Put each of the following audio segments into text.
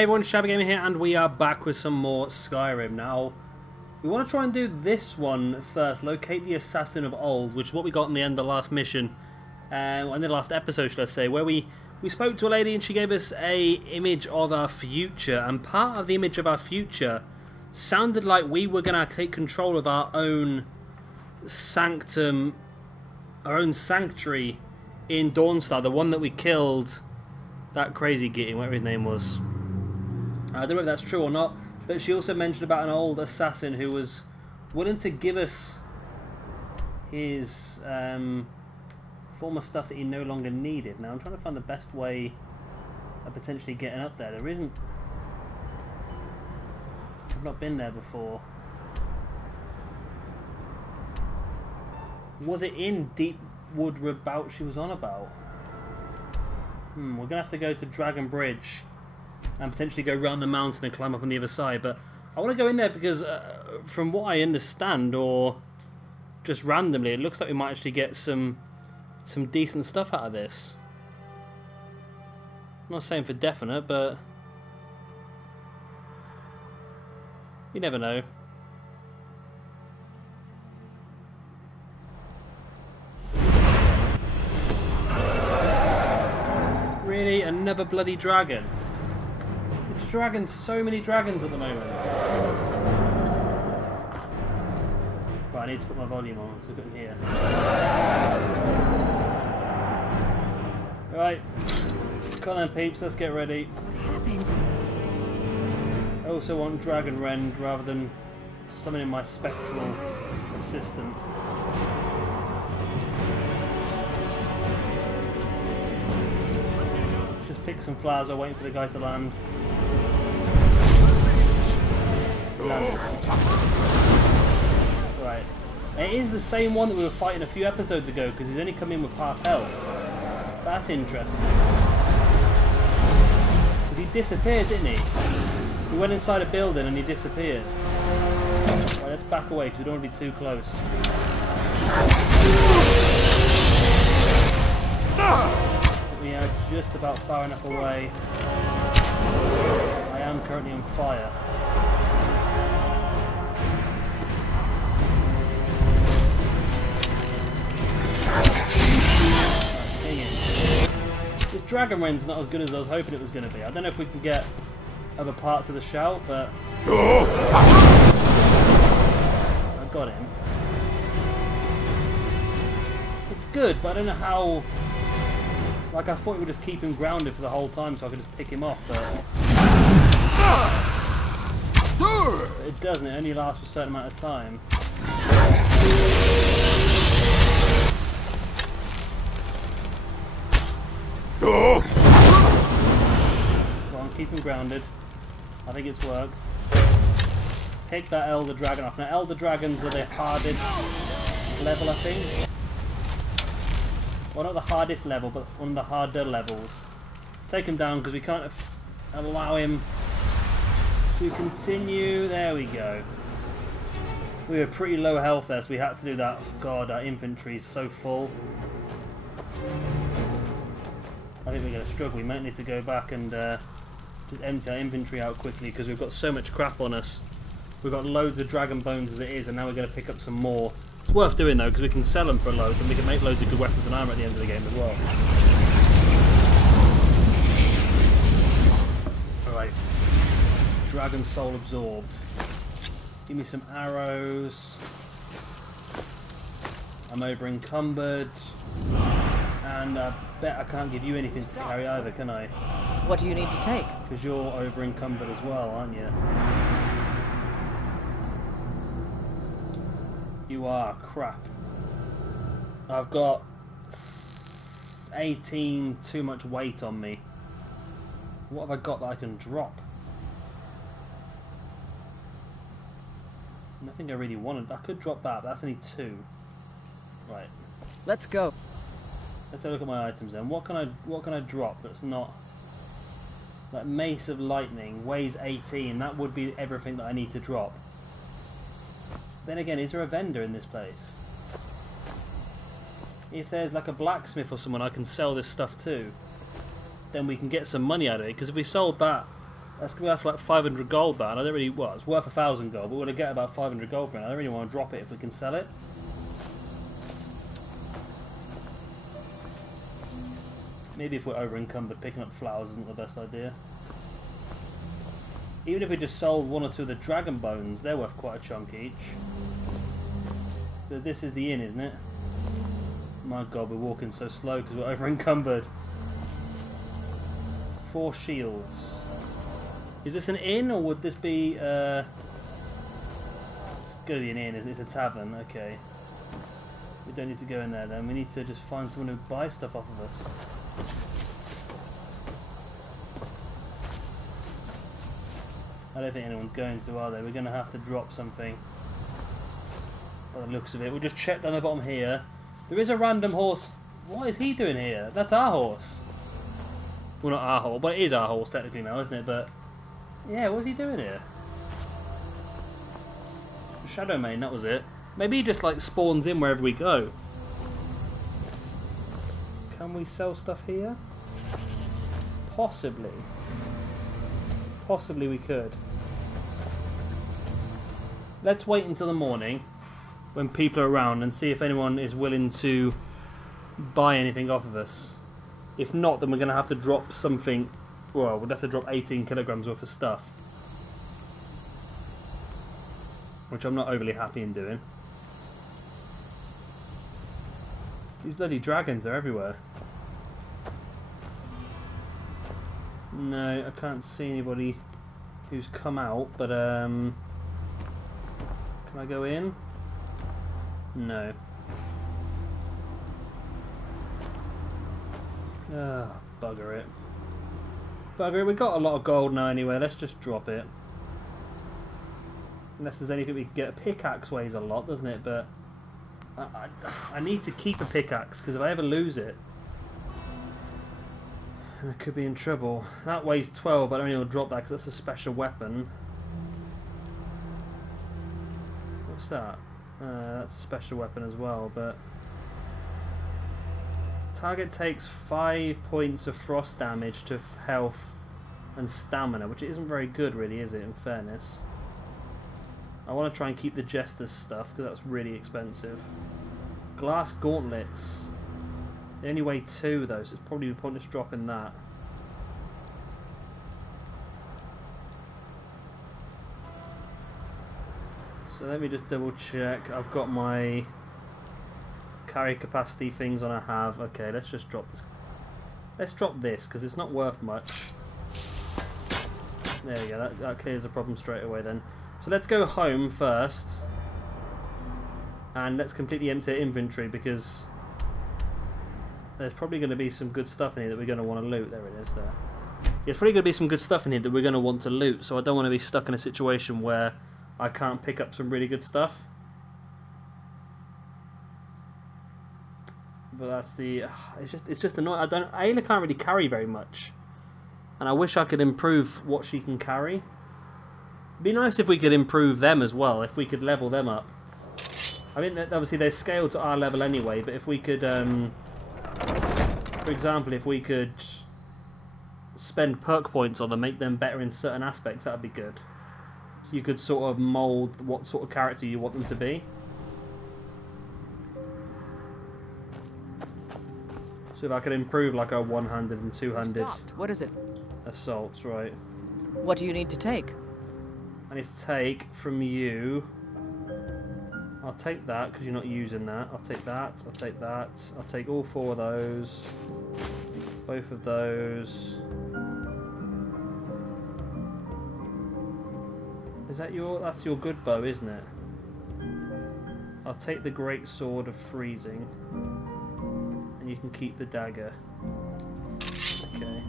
Hey everyone, Shabby Gamer here, and we are back with some more Skyrim. Now, we want to try and do this one first, locate the Assassin of Old, which is what we got in the end of the last mission, in the last episode, should I say, where we spoke to a lady and she gave us a image of our future, and part of the image of our future sounded like we were going to take control of our own sanctum, our own sanctuary in Dawnstar, the one that we killed that crazy gitting, whatever his name was. I don't know if that's true or not, but she also mentioned about an old assassin who was willing to give us his former stuff that he no longer needed. Now I'm trying to find the best way of potentially getting up there. There isn't... I've not been there before. Was it in Deepwood Revert she was on about? We're going to have to go to Dragon Bridge and potentially go round the mountain and climb up on the other side, but I want to go in there because from what I understand, or just randomly, it looks like we might actually get some decent stuff out of this. I'm not saying for definite, but you never know. Really? Another bloody dragon? Dragons, so many dragons at the moment. Right, I need to put my volume on because I couldn't hear. Right, come on peeps, let's get ready. I also want Dragon Rend rather than summoning my spectral assistant. Just pick some flowers while waiting for the guy to land. Right. It is the same one that we were fighting a few episodes ago because he's only come in with half health. That's interesting. Because he disappeared, didn't he? We went inside a building and he disappeared. Right, let's back away because we don't want to be too close. We are just about far enough away. I am currently on fire. This Dragon Rend's not as good as I was hoping it was going to be. I don't know if we can get other parts of the shell, but I got him. It's good, but I don't know how. Like, I thought it would just keep him grounded for the whole time so I could just pick him off, but it doesn't. It only lasts for a certain amount of time. Go on, keep him grounded. I think it's worked. Pick that Elder Dragon off. Now, Elder Dragons are the hardest level, I think. Well, not the hardest level, but one of the harder levels. Take him down because we can't allow him to continue. There we go. We were pretty low health there, so we had to do that. Oh God, our infantry is so full. I think we're going to struggle. We might need to go back and just empty our inventory out quickly because we've got so much crap on us. We've got loads of dragon bones as it is, and now we're going to pick up some more. It's worth doing though because we can sell them for loads and we can make loads of good weapons and armor at the end of the game as well. Alright. Dragon soul absorbed. Give me some arrows. I'm over encumbered. And I bet I can't give you anything to carry either, can I? What do you need to take? Because you're over encumbered as well, aren't you? You are. Crap. I've got 18 too much weight on me. What have I got that I can drop? Nothing I really wanted. I could drop that, but that's only 2. Right. Let's go. Let's have a look at my items then. What can I drop that's not... Like Mace of Lightning weighs 18. That would be everything that I need to drop. Then again, is there a vendor in this place? If there's like a blacksmith or someone I can sell this stuff to, then we can get some money out of it. Because if we sold that That's going to be worth like 500 gold, that. And I don't really... Well, it's worth 1,000 gold, but we're going to get about 500 gold for it. I don't really want to drop it if we can sell it. Maybe if we're over-encumbered, picking up flowers isn't the best idea. Even if we just sold 1 or 2 of the dragon bones, they're worth quite a chunk each. So this is the inn, isn't it? My god, we're walking so slow because we're over-encumbered. 4 shields. Is this an inn, or would this be... It's going to be an inn, isn't it? It's a tavern, okay. We don't need to go in there then. We need to just find someone who buys stuff off of us. I don't think anyone's going to, are they? We're going to have to drop something. By the looks of it. We'll just check down the bottom here. There is a random horse. What is he doing here? That's our horse. Well, not our horse. Well, it is our horse technically now, isn't it? But, yeah, what's he doing here? Shadow Mane, that was it. Maybe he just, like, spawns in wherever we go. Can we sell stuff here? Possibly. Possibly we could. Let's wait until the morning when people are around and see if anyone is willing to buy anything off of us. If not, then we're going to have to drop something. Well, we'll have to drop 18 kilograms worth of stuff, which I'm not overly happy in doing. These bloody dragons are everywhere. No, I can't see anybody who's come out, but can I go in? No. Ah, bugger it. Bugger it, we've got a lot of gold now anyway, let's just drop it. Unless there's anything we can get. A pickaxe weighs a lot, doesn't it? But I need to keep a pickaxe, because if I ever lose it, I could be in trouble. That weighs 12, but I don't think I'll drop that because that's a special weapon. What's that? That's a special weapon as well, but... Target takes 5 points of frost damage to health and stamina, which isn't very good really, is it, in fairness? I want to try and keep the Jester's stuff, because that's really expensive. Glass gauntlets. They only weigh 2 though, so it's probably pointless dropping that. So let me just double check. I've got my carry capacity things on. I have. Okay, let's just drop this. Let's drop this because it's not worth much. There we go. That clears the problem straight away then. So let's go home first, and let's completely empty our inventory because there's probably going to be some good stuff in here that we're going to want to loot. There it is there. There's probably going to be some good stuff in here that we're going to want to loot, so I don't want to be stuck in a situation where I can't pick up some really good stuff. But that's the... It's just annoying. Ayla can't really carry very much. And I wish I could improve what she can carry. It'd be nice if we could improve them as well, if we could level them up. I mean, obviously they're scaled to our level anyway, but if we could... for example, if we could spend perk points on them, make them better in certain aspects, that would be good. So you could sort of mould what sort of character you want them to be. So if I could improve like a 100 and 200 What is it? assaults, right? What do you need to take? I need to take from you... I'll take that because you're not using that. I'll take that. I'll take that. I'll take all 4 of those. Both of those. Is that your... That's your good bow, isn't it? I'll take the great sword of freezing. And you can keep the dagger. Okay.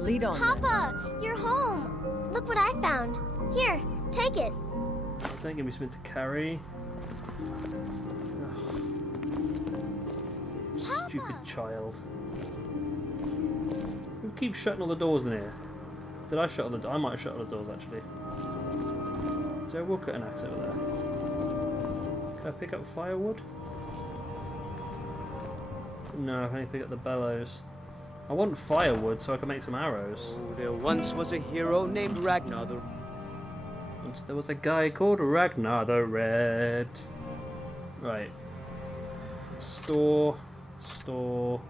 Lead on. Papa, you're home. Look what I found. Here, take it. Don't give me something to carry. Ugh. Stupid child. Who keeps shutting all the doors in here? Did I shut all the doors? I might have shut all the doors actually. Is there a woodcutting axe over there? Can I pick up firewood? No, I can only pick up the bellows. I want firewood so I can make some arrows. Oh, there once was a hero named Ragnar the... Once there was a guy called Ragnar the Red. Right. Store. Store.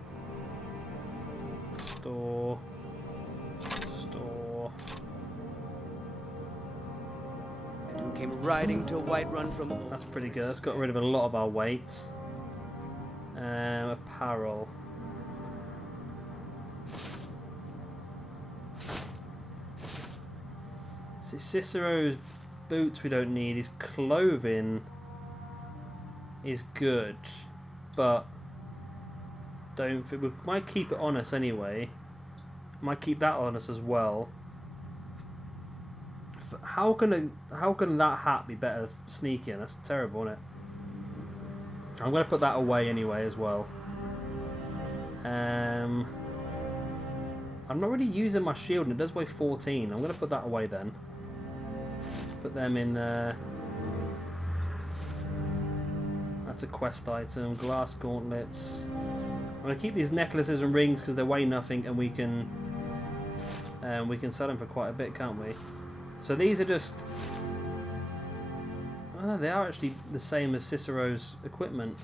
Store. Store. And who came riding to Whiterun from... That's pretty good. That's got rid of a lot of our weight. Apparel. See, Cicero's boots we don't need. His clothing is good, but don't think we might keep it on us anyway. Might keep that on us as well. How can that hat be better sneaking? That's terrible, isn't it? I'm gonna put that away anyway as well. I'm not really using my shield, and it does weigh 14. I'm gonna put that away then. Put them in there. That's a quest item. Glass gauntlets. I'm gonna keep these necklaces and rings because they weigh nothing, and we can sell them for quite a bit, can't we? So these are just. Oh, they are actually the same as Cicero's equipment.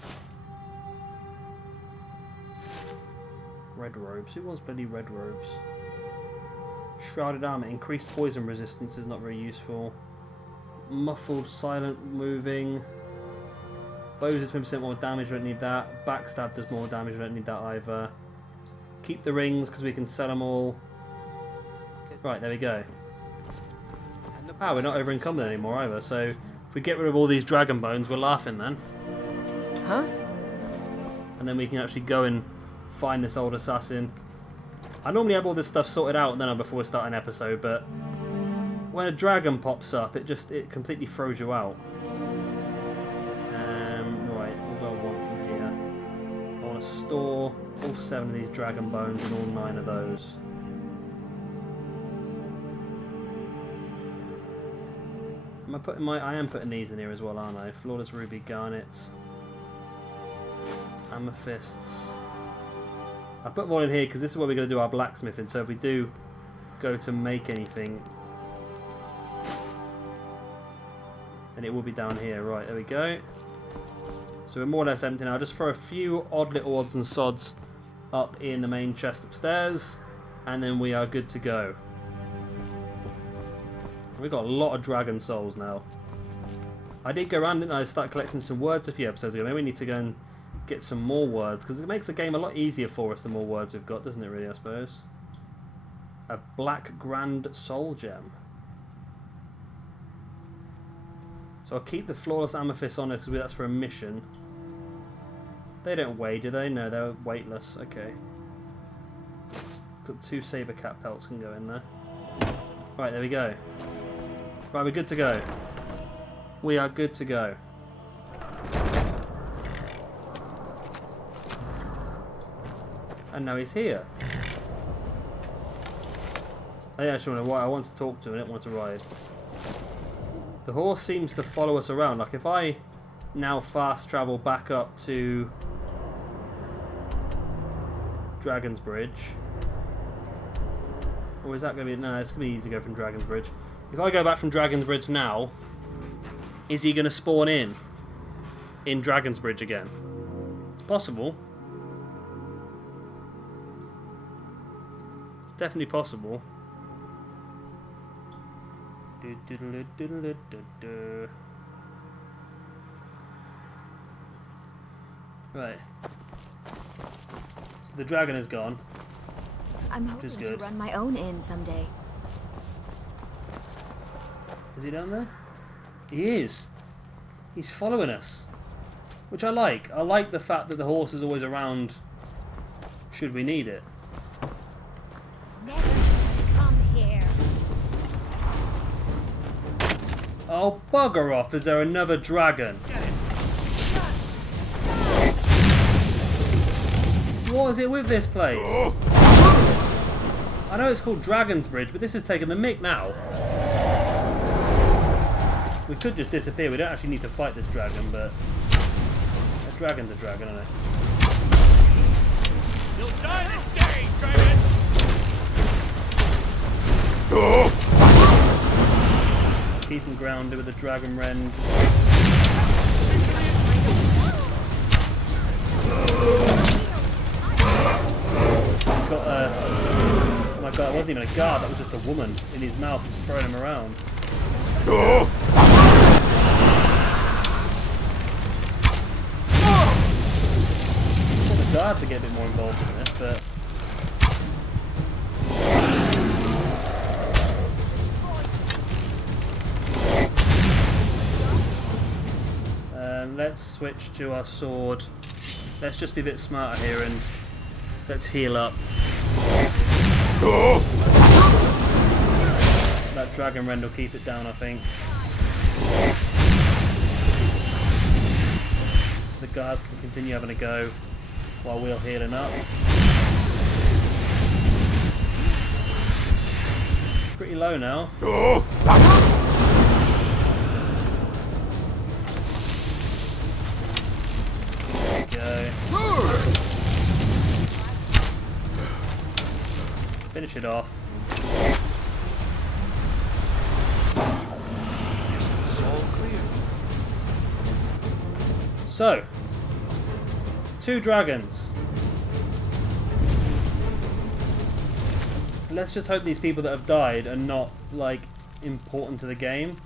Red robes. Who wants bloody red robes? Shrouded armor. Increased poison resistance is not very useful. Muffled, silent moving. Bows is 20% more damage, we don't need that. Backstab does more damage, we don't need that either. Keep the rings because we can sell them all. Right, there we go. Ah, we're not over encumbered anymore either, so if we get rid of all these dragon bones, we're laughing then. Huh? And then we can actually go and find this old assassin. I normally have all this stuff sorted out then before we start an episode, but when a dragon pops up, it completely throws you out. Right, what do I want from here? I want to store all 7 of these dragon bones and all 9 of those. I am putting these in here as well, aren't I? Flawless ruby, garnet, amethysts. I put them all in here because this is where we're going to do our blacksmithing. So if we do go to make anything, then it will be down here. Right, there we go. So we're more or less empty now. I'll just throw a few odd little odds and sods up in the main chest upstairs, and then we are good to go. We've got a lot of dragon souls now. I did go around, didn't I? Start collecting some words a few episodes ago. Maybe we need to go and get some more words, because it makes the game a lot easier for us the more words we've got, doesn't it really, I suppose? A black grand soul gem. So I'll keep the flawless amethyst on it because that's for a mission. They don't weigh, do they? No, they're weightless. Okay. Got 2 saber cat pelts can go in there. Right, there we go. Right, we're good to go. We are good to go. And now he's here. I actually want to ride. I want to talk to him. I don't want to ride. The horse seems to follow us around. Like if I now fast travel back up to Dragon's Bridge. Or is that going to be... No, it's going to be easy to go from Dragon's Bridge. If I go back from Dragon's Bridge now, is he going to spawn in Dragon's Bridge again? It's possible. It's definitely possible. Right. So the dragon is gone. I'm hoping to run my own inn someday. Is he down there? He is. He's following us. Which I like. I like the fact that the horse is always around should we need it. Never should have come here. Oh, bugger off. Is there another dragon? What is it with this place? I know it's called Dragon's Bridge, but this is taking the mick now. We could just disappear. We don't actually need to fight this dragon, but a dragon's a dragon, isn't it? You'll die this day, Keep him grounded with the Dragon Rend. Got oh my god, it wasn't even a guard, that was just a woman in his mouth throwing him around. I want the guard to get a bit more involved in this, but let's switch to our sword. Let's just be a bit smarter here and let's heal up. That Dragon Rend will keep it down, I think. The guards can continue having a go while we're healing up. Pretty low now. Finish it off. It's all clear. So, 2 dragons. Let's just hope these people that have died are not, like, important to the game.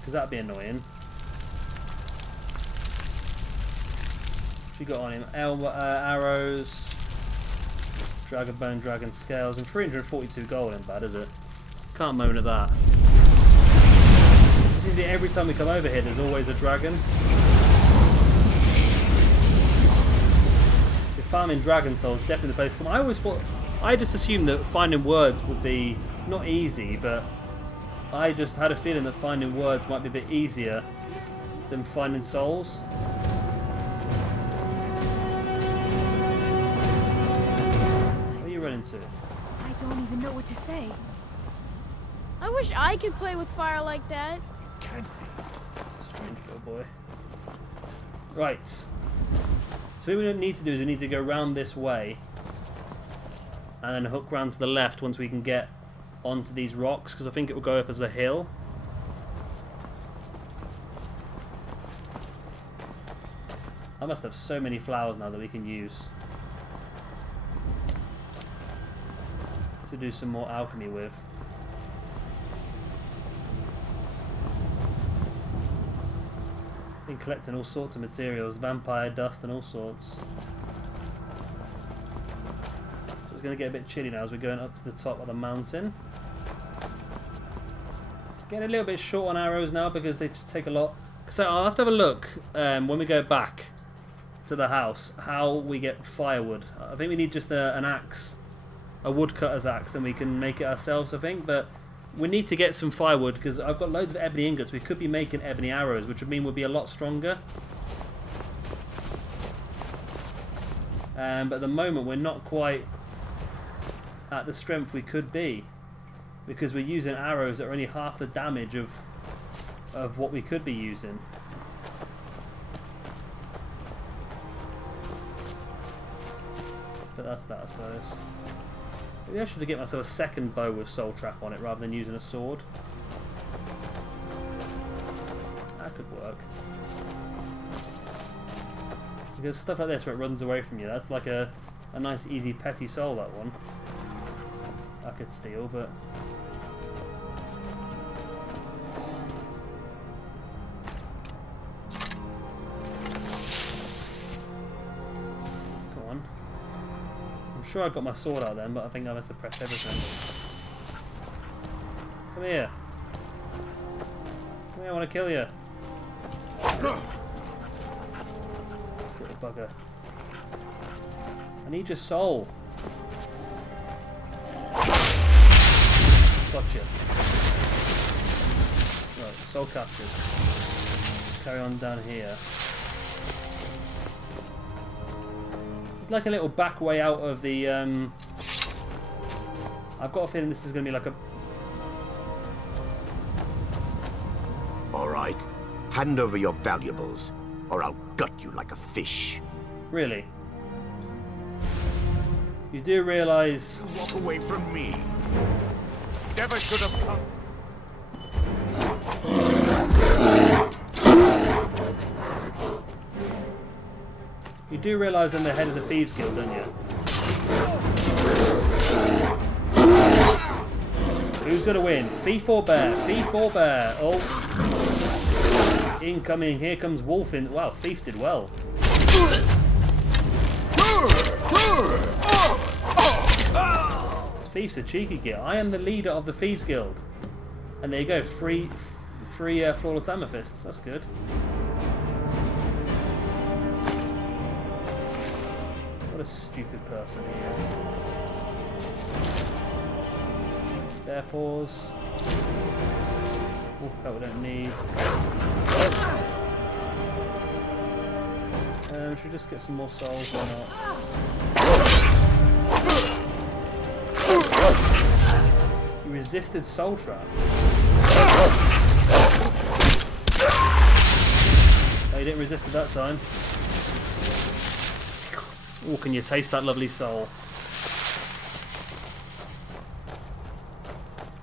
Because that'd be annoying. We got on him arrows, dragon bone, dragon scales, and 342 gold. Ain't bad, is it? Can't moan at that. It seems that every time we come over here, there's always a dragon. If farming dragon souls, definitely the place to come. I just assumed that finding words would be not easy, but I just had a feeling that finding words might be a bit easier than finding souls. Into. I don't even know what to say. I wish I could play with fire like that. Can't be. Strange little boy. Right. So what we need to do is we need to go round this way and then hook round to the left once we can get onto these rocks, because I think it will go up as a hill. I must have so many flowers now that we can use to do some more alchemy with. Been collecting all sorts of materials, vampire dust and all sorts. So it's going to get a bit chilly now as we're going up to the top of the mountain. Getting a little bit short on arrows now because they just take a lot. So I'll have to have a look when we go back to the house how we get firewood. I think we need just an axe. A woodcutter's axe, then we can make it ourselves, I think. But we need to get some firewood because I've got loads of ebony ingots. We could be making ebony arrows, which would mean we'll be a lot stronger. But at the moment, we're not quite at the strength we could be because we're using arrows that are only half the damage of what we could be using. But that's that, I suppose. Maybe I should get myself a second bow with soul trap on it rather than using a sword. That could work. Because stuff like this where it runs away from you, that's like a nice easy petty soul, that one. I could steal, but... Come on. I'm sure I got my sword out then, but I think I must have pressed everything. Come here. Come here, I want to kill you. Little bugger. I need your soul. Gotcha. Right, soul captured. Carry on down here. It's like a little back way out of the... I've got a feeling this is going to be like a... All right. Hand over your valuables, or I'll gut you like a fish. Really? You do realise... Walk away from me. Never should have come. You do realise I'm the head of the Thieves Guild, don't you? Who's going to win? Thief or bear? Thief or bear? Oh. Incoming. Here comes Wolf in. Wow, Thief did well. Thief's a cheeky git. I am the leader of the Thieves Guild. And there you go. Free flawless amethysts. That's good. What a stupid person he is. Bear paws. Wolf pelt we don't need. Should we just get some more souls? Why not? You resisted soul trap. Oh, you didn't resist it that time. Oh, can you taste that lovely soul?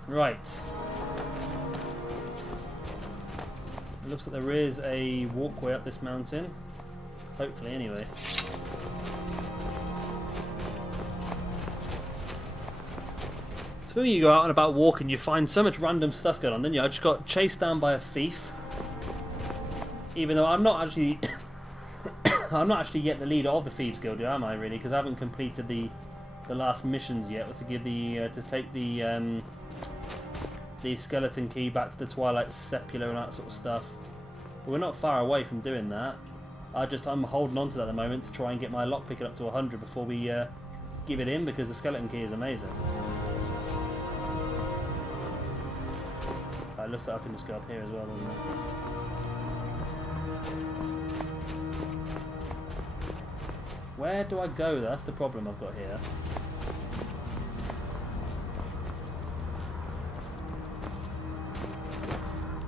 Right. It looks like there is a walkway up this mountain. Hopefully, anyway. So when you go out and about walking, you find so much random stuff going on, don't you? I just got chased down by a thief. Even though I'm not actually... I'm not actually yet the leader of the Thieves Guild, am I, really? Because I haven't completed the last missions yet, to give the to take the skeleton key back to the Twilight Sepulchre and that sort of stuff. But we're not far away from doing that. I'm holding on to that at the moment to try and get my lockpick up to 100 before we give it in, because the skeleton key is amazing. It looks like I can just go up here as well, doesn't it? Where do I go? That's the problem I've got here.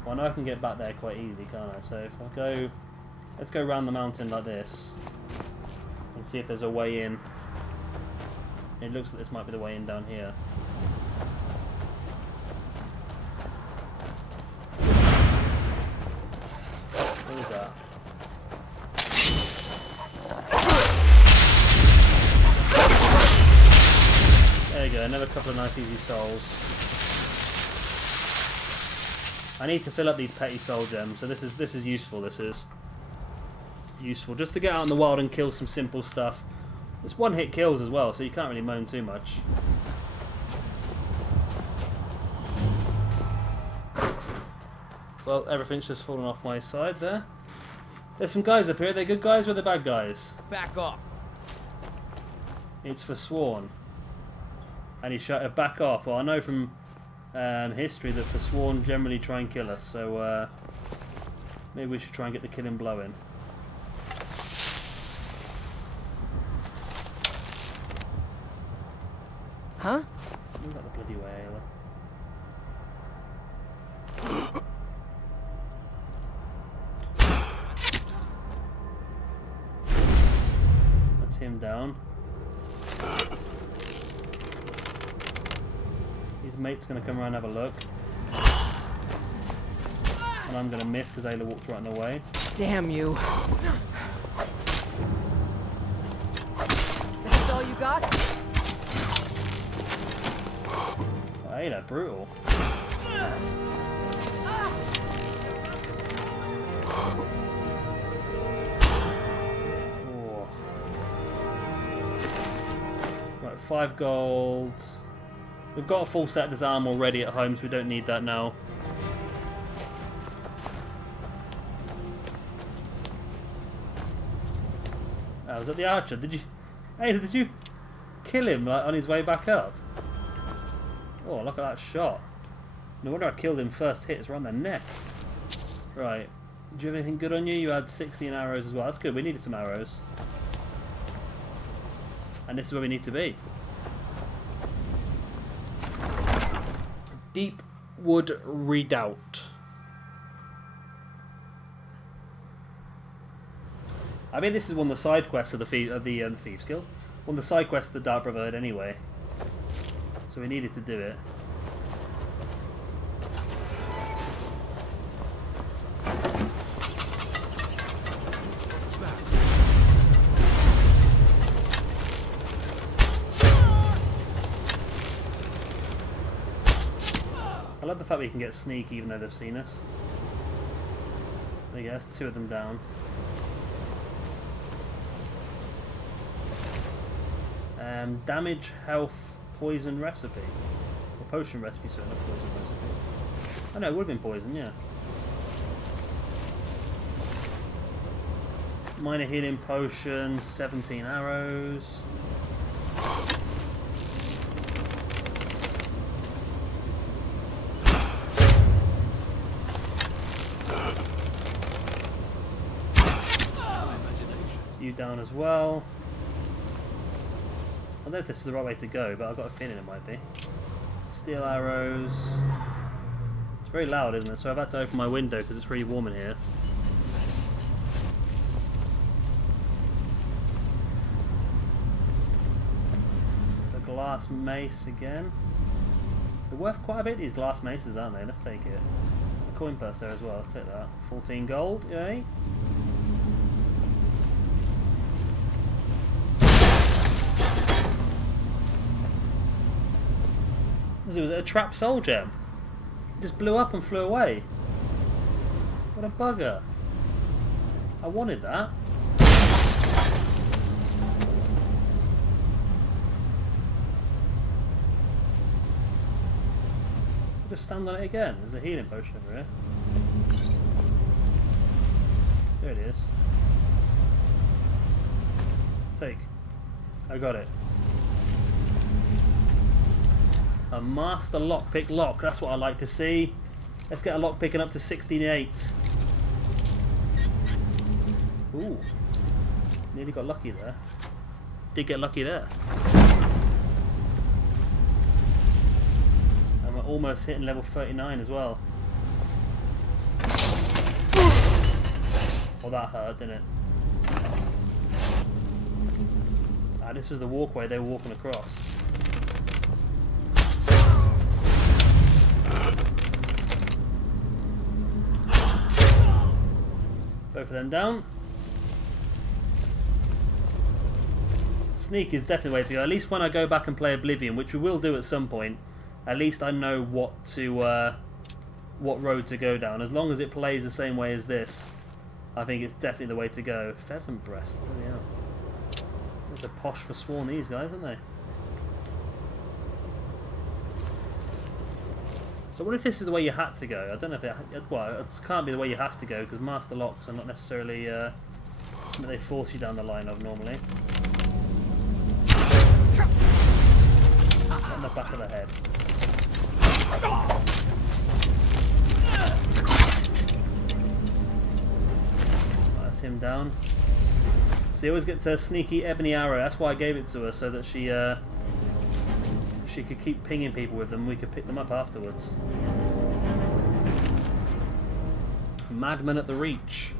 Well, I know I can get back there quite easily, can't I? So if I go... Let's go around the mountain like this. And see if there's a way in. It looks like this might be the way in down here. What was that? There you go, another couple of nice easy souls. I need to fill up these petty soul gems, so this is useful. This is useful just to get out in the wild and kill some simple stuff. It's one-hit kills as well, so you can't really moan too much. Well, everything's just fallen off my side there. There's some guys up here. Are they good guys or are they bad guys? Back off. It's Forsworn. And he shouted back off. Well, I know from history that Forsworn generally try and kill us, so maybe we should try and get the killing blow in. Huh? Move out the bloody way, Ayla. That's him down. His mate's going to come around and have a look. And I'm going to miss because Ayla walked right in the way. Damn you. This is all you got? Oh, Ayla, brutal. Oh. Right, 5 gold. We've got a full set disarm already at home, so we don't need that now. Oh, was that the archer? Did you... Hey, did you kill him like, on his way back up? Oh, look at that shot. No wonder I killed him first hit. It's around the neck. Right. Do you have anything good on you? You had 16 arrows as well. That's good. We needed some arrows. And this is where we need to be. Deepwood Redoubt. I mean, this is one of the side quests of the Thieves Guild. on the side quest of the Dark Revert anyway. So we needed to do it. I love the fact we can get sneak even though they've seen us. There you go, that's 2 of them down. Damage, health, poison recipe. Or potion recipe, sorry, not poison recipe. Oh no, it would have been poison, yeah. Minor healing potion, 17 arrows. You down as well. I don't know if this is the right way to go, but I've got a feeling it might be. Steel arrows. It's very loud, isn't it? So I've had to open my window because it's really warm in here. It's a glass mace again. They're worth quite a bit, these glass maces, aren't they? Let's take it. A coin purse there as well. Let's take that. 14 gold, yay. It was a trap soul gem. It just blew up and flew away. What a bugger. I wanted that. Just stand on it again. There's a healing potion over here. There it is. Take. I got it. A master lockpick lock, that's what I like to see. Let's get a lockpicking up to 68. Ooh. Nearly got lucky there. Did get lucky there. And we're almost hitting level 39 as well. Well, that hurt, didn't it? Ah, this was the walkway they were walking across. Both of them down. Sneak is definitely the way to go. At least when I go back and play Oblivion, which we will do at some point, at least I know what road to go down. As long as it plays the same way as this, I think it's definitely the way to go. Pheasant breast, bloody hell. There's a posh for sworn, these guys, aren't they? So what if this is the way you had to go? I don't know if it... Well, it can't be the way you have to go, because master locks are not necessarily something they force you down the line of normally. On the back of the head. That's him down. So you always get to sneaky ebony arrow. That's why I gave it to her, so that she could keep pinging people with them. We could pick them up afterwards. Madman at the Reach.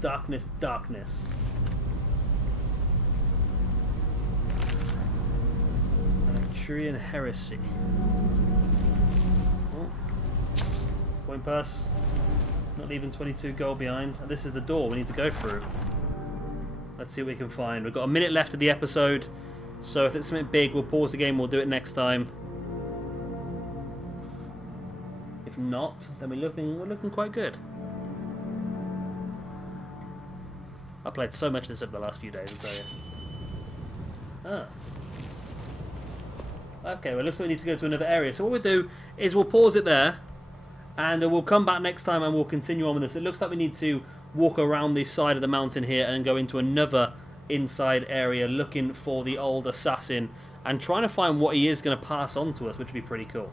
Darkness, darkness. Electrian heresy. Oh. Coin purse. Not leaving 22 gold behind. And this is the door we need to go through. Let's see what we can find. We've got a minute left of the episode. So if it's something big, we'll pause the game, we'll do it next time. If not, then we're looking quite good. I played so much of this over the last few days, I'll tell you. Ah. Okay, well it looks like we need to go to another area. So what we'll do is we'll pause it there, and we'll come back next time and we'll continue on with this. It looks like we need to walk around the side of the mountain here and go into another inside area looking for the old assassin and trying to find what he is going to pass on to us, which would be pretty cool.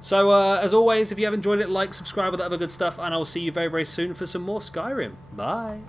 So as always, if you have enjoyed it, like, subscribe, all that other good stuff, and I'll see you very, very soon for some more Skyrim. Bye.